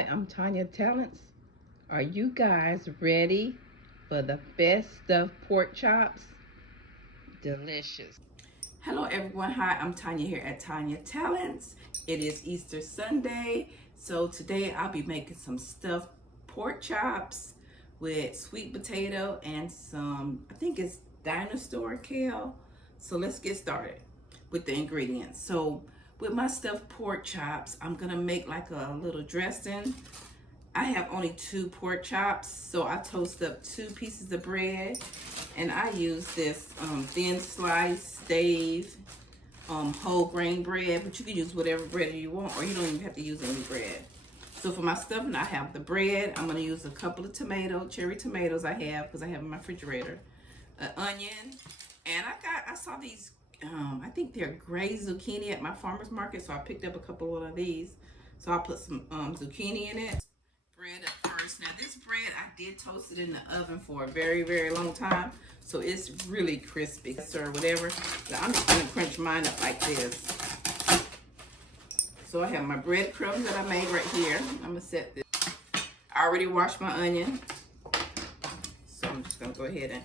Hi, I'm Tanya Talents. Are you guys ready for the best stuffed pork chops? Delicious. Hello everyone. Hi, I'm Tanya here at Tanya Talents. It is Easter Sunday, so today I'll be making some stuffed pork chops with sweet potato and some, I think it's dinosaur kale. So let's get started with the ingredients. So with my stuffed pork chops, I'm gonna make like a little dressing. I have only 2 pork chops, so I toast up 2 pieces of bread, and I use this thin slice Dave whole grain bread, but you can use whatever bread you want, or you don't even have to use any bread. So for my stuffing, I have the bread. I'm gonna use a couple of cherry tomatoes I have, because I have in my refrigerator, an onion, and I saw these, I think they're gray zucchini at my farmer's market, so I picked up a couple of these. So I'll put some zucchini in it. Bread up first. Now this bread, I did toast it in the oven for a very, very long time, so it's really crispy, or whatever. So I'm just gonna crunch mine up like this. So I have my breadcrumbs that I made right here. I'm gonna set this. I already washed my onion, so I'm just gonna go ahead and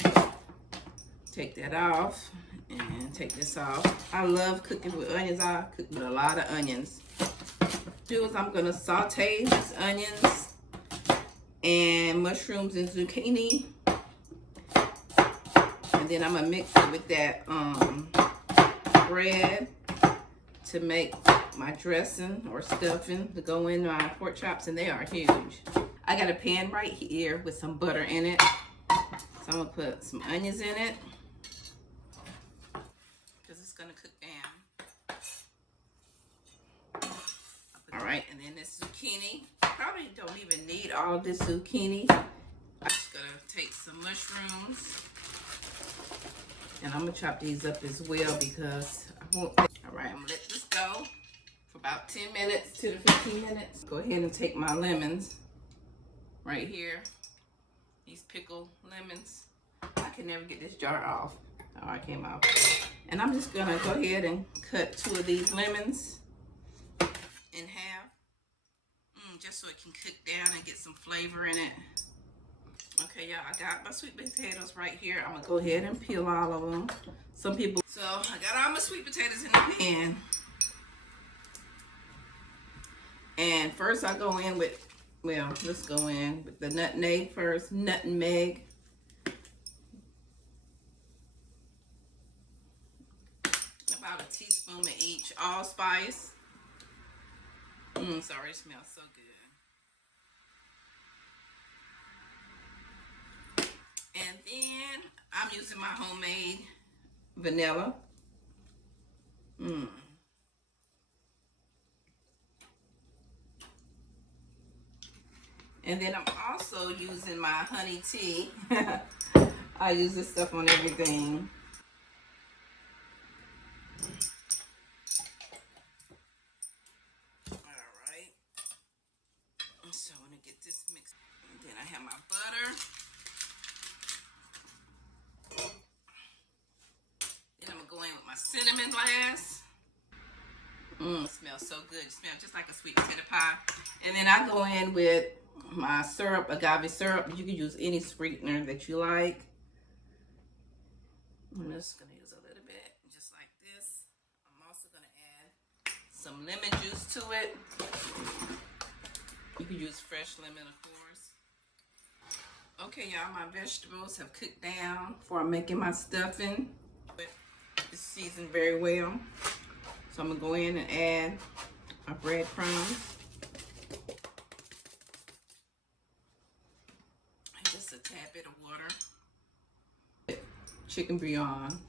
take that off and take this off. I love cooking with onions. I cook with a lot of onions. I'm gonna saute these onions and mushrooms and zucchini, and then I'm gonna mix it with that bread to make my dressing or stuffing to go in my pork chops, and they are huge. I got a pan right here with some butter in it, so I'm gonna put some onions in it because it's gonna cook down. All right, and then this zucchini. Probably don't even need all this zucchini. I'm just gonna take some mushrooms, and I'm gonna chop these up as well because I won't. All right, I'm gonna let this go for about 10 minutes, 10 to 15 minutes. Go ahead and take my lemons right here. These pickled lemons. I can never get this jar off. Oh, I came off. And I'm just gonna go ahead and cut 2 of these lemons in half, just so it can cook down and get some flavor in it. Okay, y'all, I got my sweet potatoes right here. I'm gonna go ahead and peel all of them. So I got all my sweet potatoes in the pan. And first I go in with, let's go in with the nutmeg first. Nutmeg. About a teaspoon of each. Allspice. Sorry, it smells so good. And then I'm using my homemade vanilla. And then I'm also using my honey tea. I use this stuff on everything. Alright. So I'm going to get this mixed. And then I have my butter. Then I'm going to go in with my cinnamon glass. It smells so good. It smells just like a sweet potato pie. And then I go in with my syrup, agave syrup. You can use any sweetener that you like. I'm just going to use a little bit, just like this. I'm also going to add some lemon juice to it. You can use fresh lemon, of course. Okay, y'all, my vegetables have cooked down before I'm making my stuffing. It's seasoned very well. So I'm going to go in and add my breadcrumbs. And just a tad bit of water. Chicken bouillon.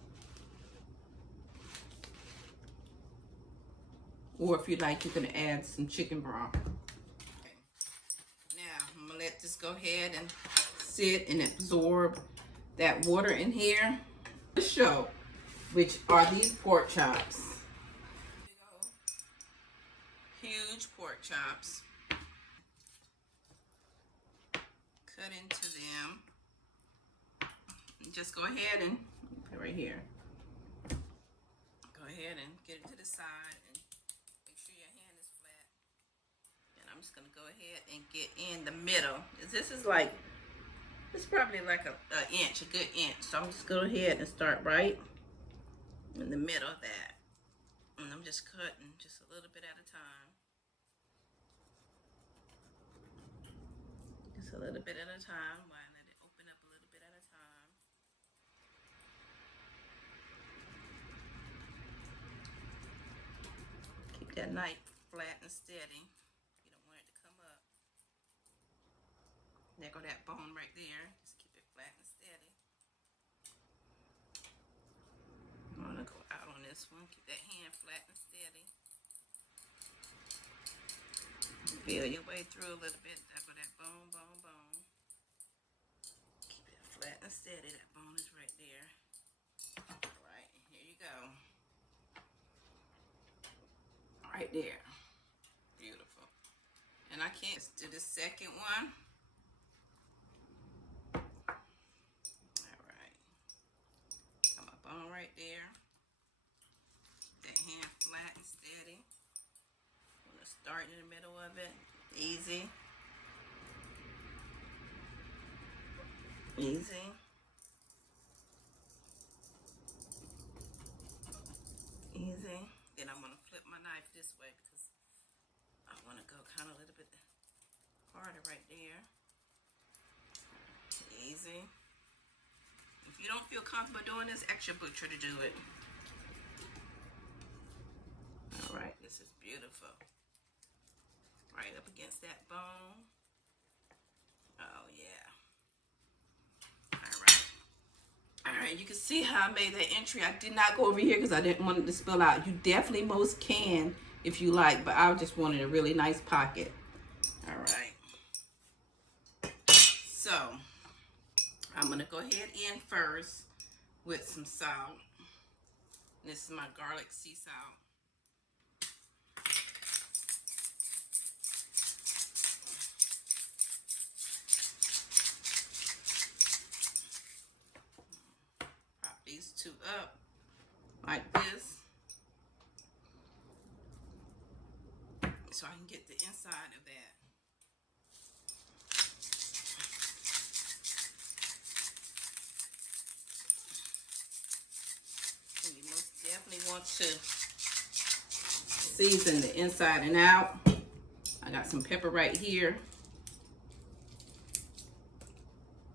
Or if you like, you can add some chicken broth. Okay. Now, I'm going to let this go ahead and sit and absorb that water in here. The show, which are these pork chops. Huge pork chops. Cut into them. And just go ahead and put right here. Go ahead and get it to the side and make sure your hand is flat. And I'm just gonna go ahead and get in the middle. This is like, it's probably like a inch, a good inch. So I'm just go ahead and start right in the middle of that. And I'm just cutting just a little bit at a time. Just a little bit at a time while I let it open up a little bit at a time. Keep that knife flat and steady. You don't want it to come up. There go that bone right there. Just keep it flat and steady. I'm gonna go out on this one. Keep that hand flat and steady. Feel your way through a little bit. There go that bone, bone, bone. Keep it flat and steady. That bone is right there. Alright, here you go. Right there. Beautiful. And I can't do the second one. Alright. Got my bone right there. Keep that hand flat and steady. I'm gonna start in the middle of it. Easy. Easy. Easy. Then I'm gonna flip my knife this way because I want to go kind of a little bit harder right there. Easy. If you don't feel comfortable doing this, ask your butcher to do it. Alright, this is beautiful. Right up against that bone. Oh yeah. Alright. Alright, you can see how I made that entry. I did not go over here because I didn't want it to spill out. You definitely most can if you like, but I just wanted a really nice pocket. Alright. So, I'm going to go ahead in first with some salt. This is my garlic sea salt. Prop these two up like this so I can get the inside of that. And you most definitely want to season the inside and out. I got some pepper right here.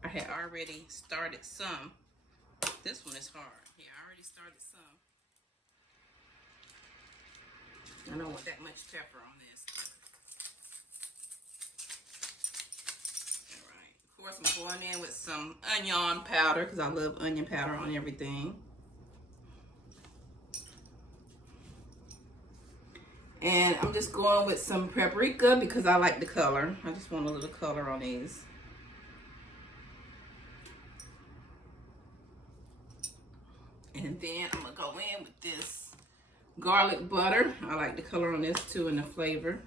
I had already started some. This one is hard. Yeah, I already started some. I don't want that much pepper on this. Alright. Of course, I'm going in with some onion powder because I love onion powder on everything. And I'm just going with some paprika because I like the color. I just want a little color on these. And then I'm going to go in with this garlic butter. I like the color on this too and the flavor.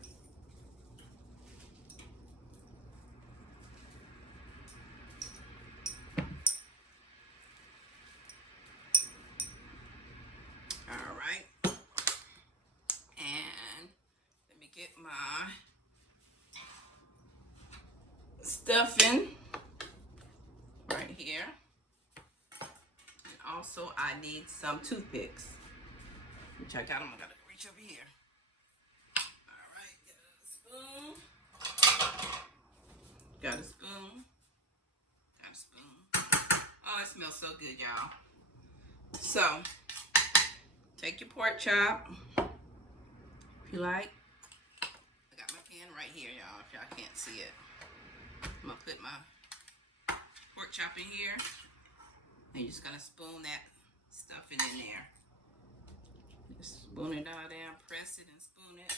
Alright. And let me get my stuffing right here. And also I need some toothpicks, which I got them. I gotta reach over here. Alright, got a spoon. Got a spoon. Got a spoon. Oh, it smells so good, y'all. So, take your pork chop, if you like. I got my pan right here, y'all, if y'all can't see it. I'm gonna put my pork chop in here. And you're just gonna spoon that stuffing in there. Just spoon it all down, press it and spoon it.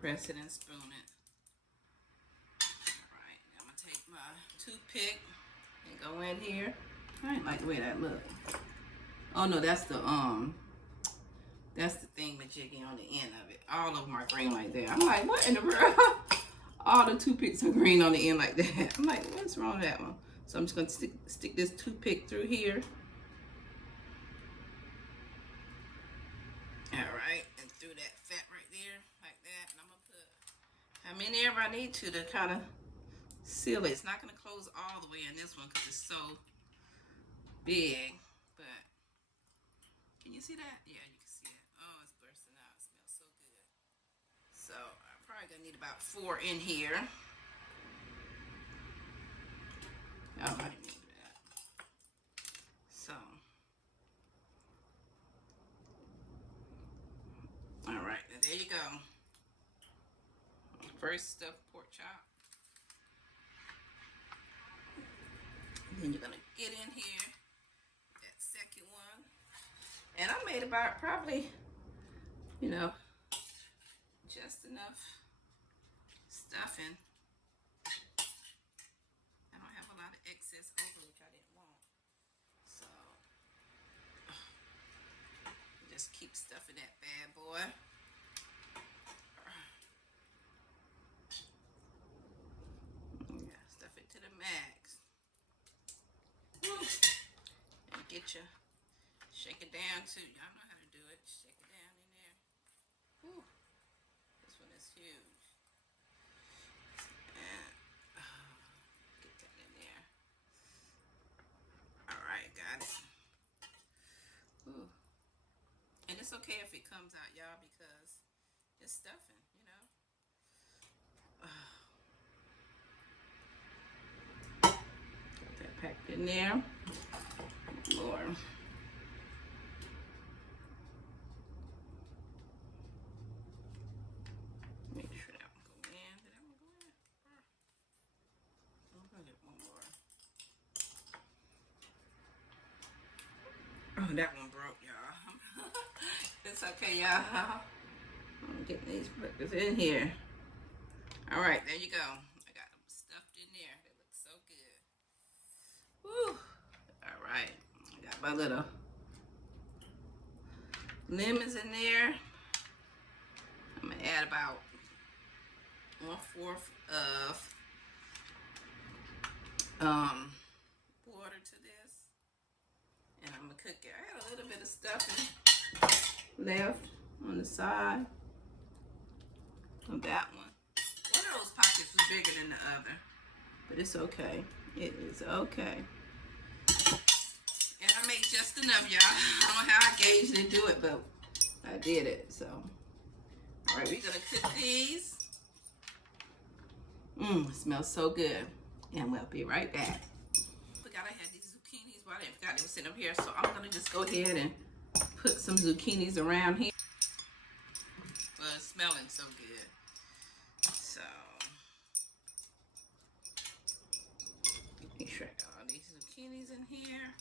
Press it and spoon it. Alright, now I'm gonna take my toothpick and go in here. I ain't like the way that look. Oh no, that's the thingamajiggy on the end of it. All of them are green like that. I'm like, what in the world? All the toothpicks are green on the end like that. I'm like, what's wrong with that one? So I'm just gonna stick this toothpick through here. All right, and through that fat right there, like that. And I'm gonna put I'm in there if I need to kind of seal it. It's not going to close all the way in this one because it's so big. But can you see that? Yeah, you can see it. Oh, it's bursting out. It smells so good. So I'm probably going to need about 4 in here. Oh, I didn't mean that. So, all right, now there you go. First stuffed pork chop. And then you're gonna get in here that second one. And I made about probably, you know, just enough stuffing. I don't have a lot of excess over, which I didn't want. So just keep stuffing that bad boy. Yeah, stuff it to the max. Woo. And get your, shake it down too. Y'all know how to do it. Shake it down in there. Woo. This one is huge. And get that in there. All right, got it. Woo. And it's okay if it comes out, y'all, because it's stuffing, you know. Got that packed in there. More. Make sure that one go in. Did that one go in? I'm gonna get one more. Oh, that one broke, y'all. It's okay, y'all. I'm getting these burgers in here. All right, there you go. I got them stuffed in there. They look so good. Woo. All right. I got my little lemons in there. I'm going to add about 1/4 of water to this. And I'm going to cook it. I had a little bit of stuffing left on the side of that one. One of those pockets was bigger than the other, but it's okay. It is okay. And I made just enough, y'all. I don't know how I gauged it to do it, but I did it. So, all right, we're gonna cook these. It smells so good, and we'll be right back. Forgot I had these zucchinis. Well, I didn't forgot they were sitting up here, so I'm gonna just go ahead and put some zucchinis around here. Well, it's smelling so good. So, make sure I got all these zucchinis in here.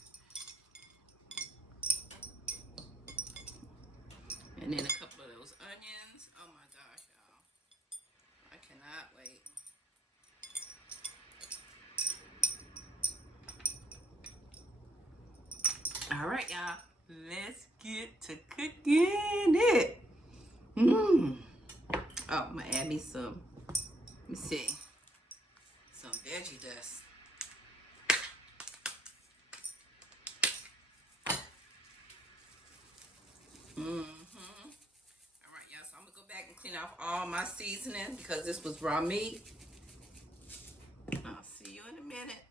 And then a couple of those onions. Oh my gosh, y'all. I cannot wait. All right, y'all. Let's get to cooking it. Oh, I'm gonna add me some, let me see, some veggie dust. All right, y'all, so I'm gonna go back and clean off all my seasoning because this was raw meat. I'll see you in a minute.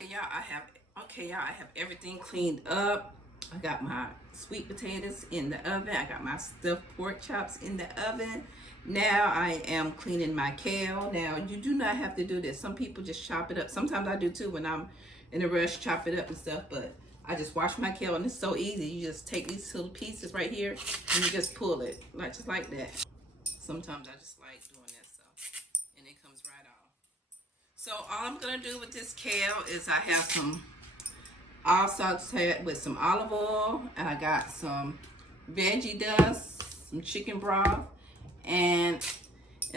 Y'all, I have everything cleaned up. I got my sweet potatoes in the oven. I got my stuffed pork chops in the oven. Now I am cleaning my kale. Now, you do not have to do this. Some people just chop it up. Sometimes I do too when I'm in a rush, chop it up and stuff, but I just wash my kale and it's so easy. You just take these little pieces right here and you just pull it, like just like that. Sometimes I just like doing that stuff and it comes right off. So all I'm gonna do with this kale is I have some all sauteed with some olive oil, and I got some veggie dust, some chicken broth, and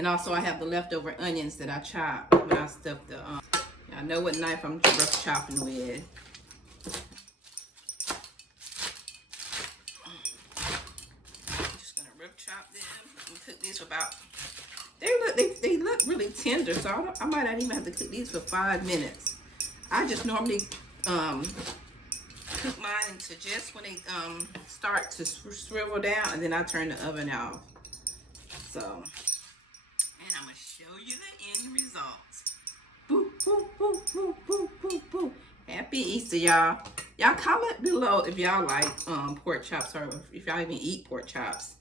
also I have the leftover onions that I chopped when I stuffed the I know what knife I'm rough chopping with. I'm just gonna rough chop them and cook these for about, they look really tender, so I might not even have to cook these for 5 minutes. I just normally cook mine into just when they start to swivel down, and then I turn the oven off. So show you the end results. Boo, boo, boo, boo, boo, boo, boo. Happy Easter, y'all. Y'all comment below if y'all like pork chops or if y'all even eat pork chops.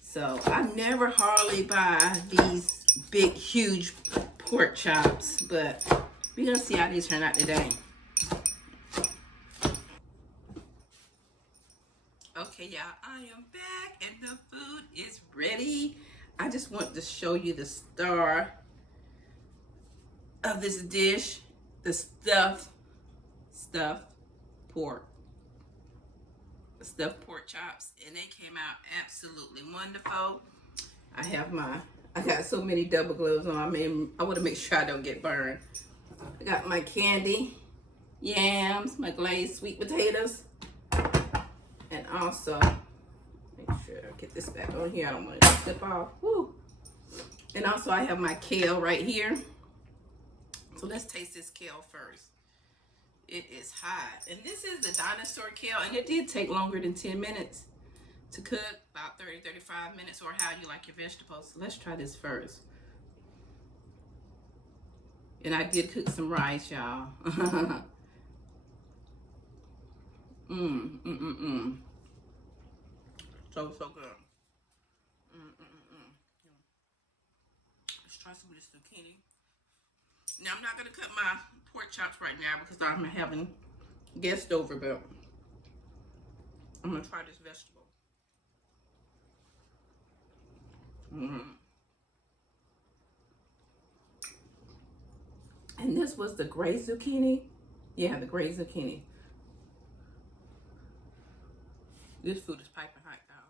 So I never hardly buy these big, huge pork chops, but we're gonna see how these turn out today. Okay, y'all, I am back and the food is ready. I just want to show you the star of this dish, the stuffed pork. Stuffed pork chops, and they came out absolutely wonderful. I got so many double gloves on. I mean, I want to make sure I don't get burned. I got my candy yams, my glazed sweet potatoes, and also make sure I get this back on here. I don't want it to slip off. Woo. And also I have my kale right here. So let's taste this kale first. It is hot. And this is the dinosaur kale, and it did take longer than 10 minutes to cook, about 30, 35 minutes, or how you like your vegetables. So let's try this first. And I did cook some rice, y'all. So good. Let's try some of this zucchini. Now, I'm not going to cut my pork chops right now because I'm having guests over, but I'm going to try this vegetable. And this was the gray zucchini. Yeah, the gray zucchini. This food is piping hot, y'all.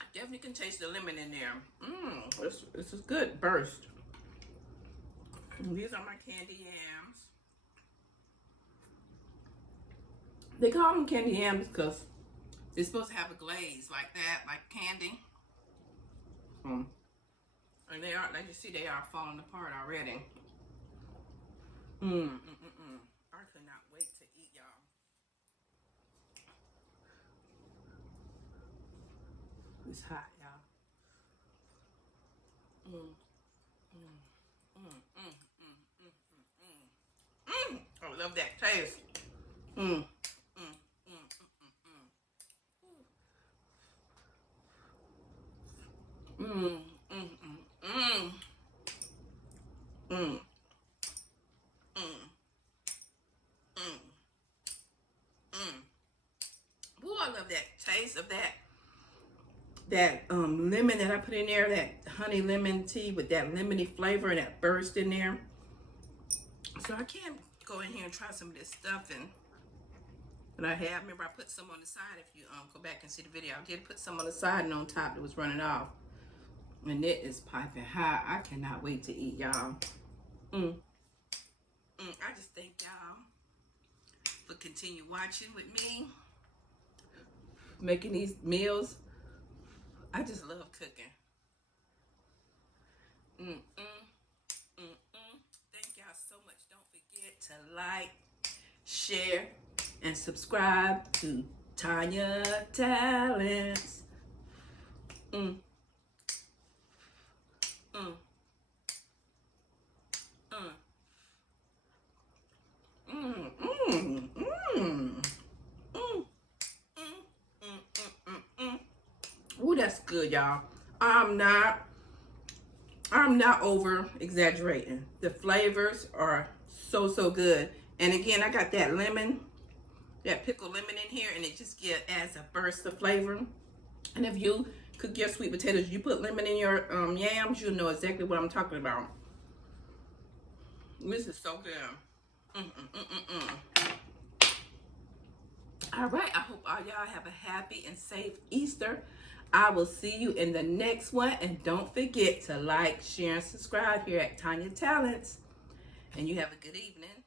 I definitely can taste the lemon in there. This is good. Burst. And these are my candy yams. They call them candy yams because they're supposed to have a glaze like that, like candy. And they are, like you see, they are falling apart already. I could not wait to eat, y'all. It's hot, y'all. I love that taste. Ooh, I love that taste of that lemon that I put in there, that honey lemon tea with that lemony flavor and that burst in there. So I can go in here and try some of this stuffing that I have. Remember, I put some on the side. If you go back and see the video, I did put some on the side and on top that was running off. And it is piping hot. I cannot wait to eat, y'all. I just thank y'all for continue watching with me, making these meals. I just love cooking. Thank y'all so much. Don't forget to like, share, and subscribe to Tanya Talents. Ooh, that's good, y'all. I'm not over exaggerating. The flavors are so good. And again, I got that lemon, that pickled lemon in here, and it just adds a burst of flavor. And if you cook your sweet potatoes, you put lemon in your yams, you'll know exactly what I'm talking about. This is so good. All right, I hope all y'all have a happy and safe Easter. I will see you in the next one. And don't forget to like, share, and subscribe here at Tanya Talents. And you have a good evening.